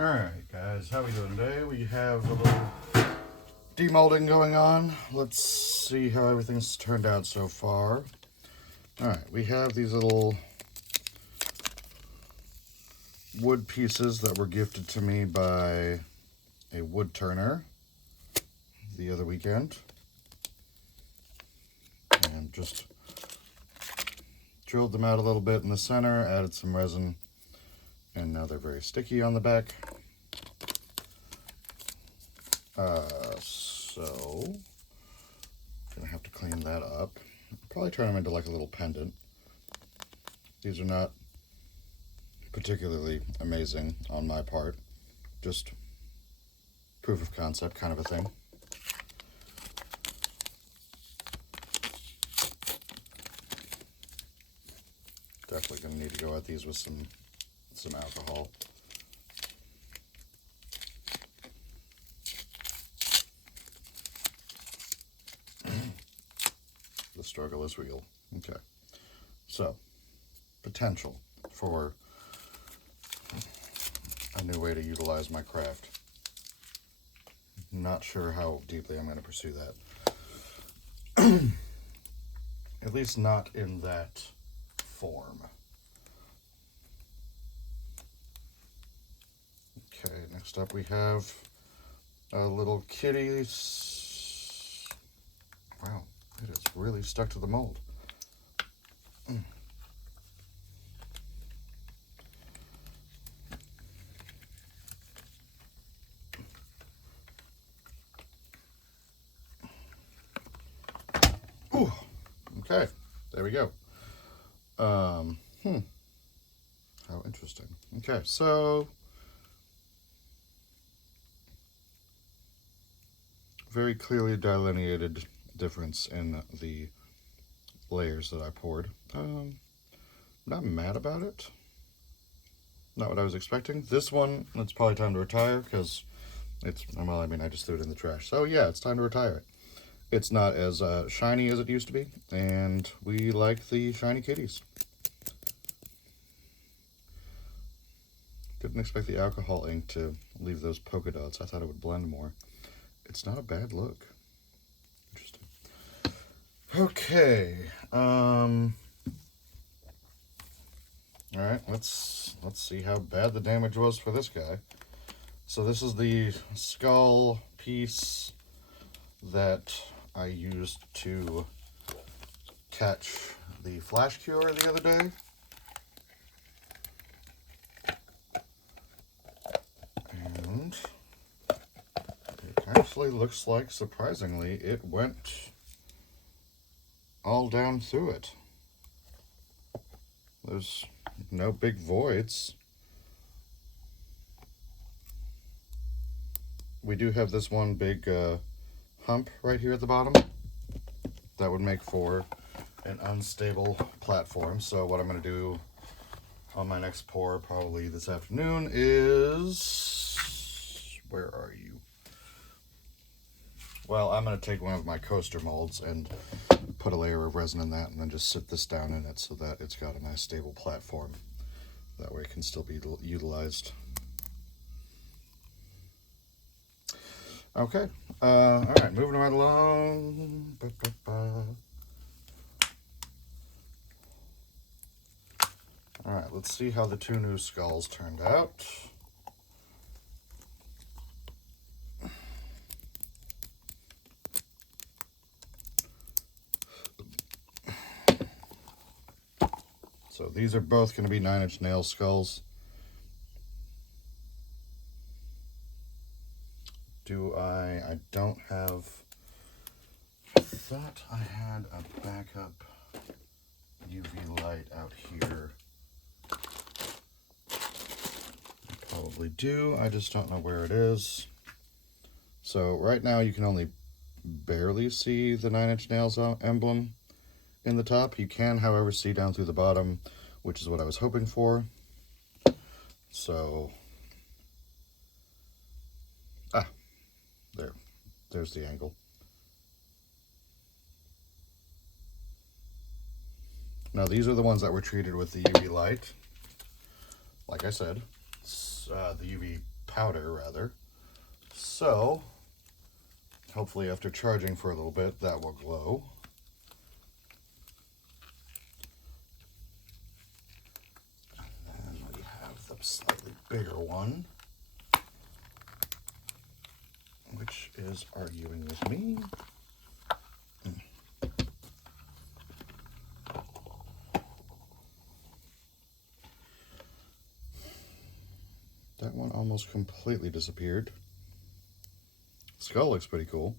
Alright guys, how we doing today? We have a little demolding going on. Let's see how everything's turned out so far. Alright, we have these little wood pieces that were gifted to me by a wood turner the other weekend. And just drilled them out a little bit in the center, added some resin, and now they're very sticky on the back. So gonna have to clean that up. Probably turn them into like a little pendant. These are not particularly amazing on my part, just proof of concept kind of a thing. Definitely gonna need to go at these with some alcohol. The struggle is real. Okay, so potential for a new way to utilize my craft. Not sure how deeply I'm going to pursue that. At least not in that form. Okay, next up we have a little kitty. Wow, it is really stuck to the mold. Ooh, okay, there we go. How interesting. Okay, so very clearly delineated difference in the layers that I poured. Not mad about it. Not what I was expecting. This one, it's probably time to retire because it's, well, I mean, I just threw it in the trash. So yeah, it's time to retire it. It's not as shiny as it used to be, and we like the shiny kitties. Didn't expect the alcohol ink to leave those polka dots. I thought it would blend more. It's not a bad look. Interesting. Okay. All right, let's see how bad the damage was for this guy. So this is the skull piece that I used to catch the flash cure the other day. And it actually looks like, surprisingly, it went all down through it. There's no big voids. We do have this one big hump right here at the bottom that would make for an unstable platform. So what I'm going to do on my next pour, probably this afternoon, is, where are you? Well, I'm going to take one of my coaster molds and put a layer of resin in that, and then just sit this down in it so that it's got a nice stable platform. That way it can still be utilized. Okay, all right, moving right along. All right, let's see how the two new skulls turned out. So these are both going to be 9-inch nail skulls. I don't have, I thought I had a backup UV light out here. I probably do, I just don't know where it is. So right now you can only barely see the 9-inch nails emblem in the top. You can, however, see down through the bottom, which is what I was hoping for. So, there's the angle. Now these are the ones that were treated with the UV light. Like I said, the UV powder rather. So hopefully after charging for a little bit, that will glow. And then we have the slightly bigger one, which is arguing with me. That one almost completely disappeared. Skull looks pretty cool.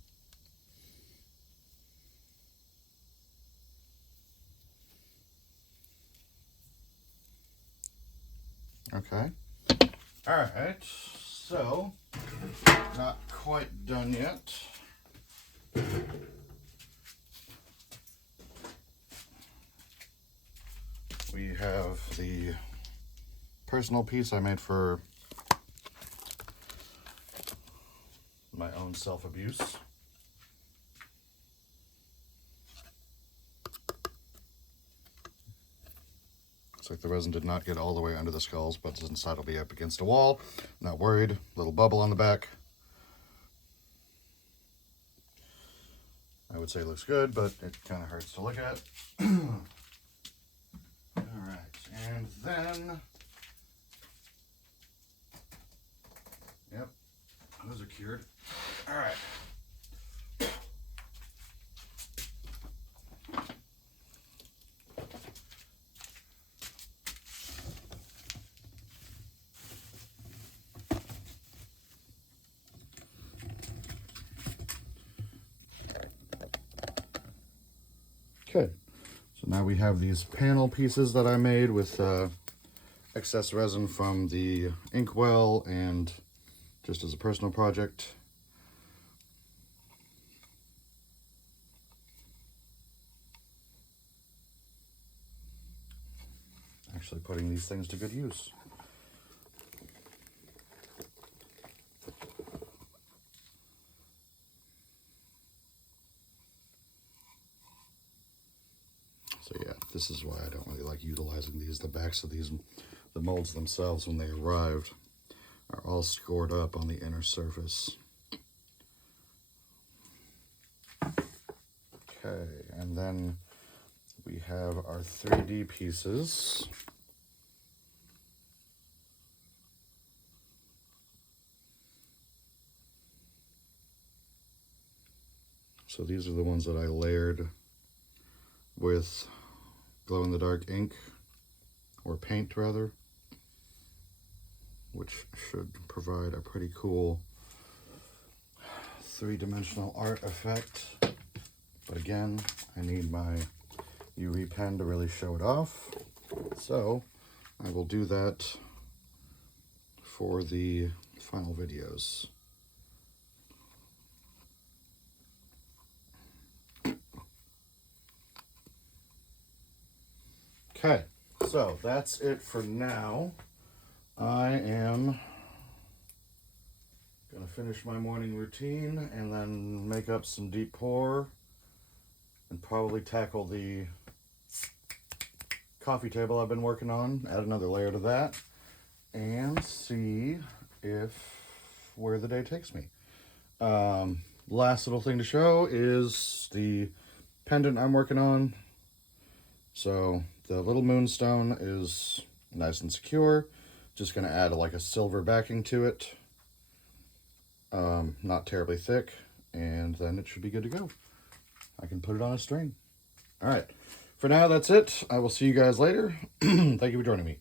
Okay. All right. So, not quite done yet. We have the personal piece I made for my own self-abuse. Looks like the resin did not get all the way under the skulls, but since that'll be up against a wall, not worried. Little bubble on the back. I would say it looks good, but it kind of hurts to look at. All right, and then, yep, those are cured. All right. Okay, so now we have these panel pieces that I made with excess resin from the inkwell and just as a personal project. Actually putting these things to good use. So yeah, this is why I don't really like utilizing these. The backs of these, the molds themselves when they arrived, are all scored up on the inner surface. Okay, and then we have our 3D pieces. So these are the ones that I layered with glow-in-the-dark ink, or paint rather, which should provide a pretty cool three-dimensional art effect. But again, I need my UV pen to really show it off. So I will do that for the final videos. Okay, so that's it for now. I am gonna finish my morning routine and then make up some deep pour and probably tackle the coffee table I've been working on, add another layer to that, and see where the day takes me. Last little thing to show is the pendant I'm working on. So the little moonstone is nice and secure. Just going to add like a silver backing to it. Not terribly thick, and then it should be good to go. I can put it on a string. All right, for now that's it. I will see you guys later. Thank you for joining me.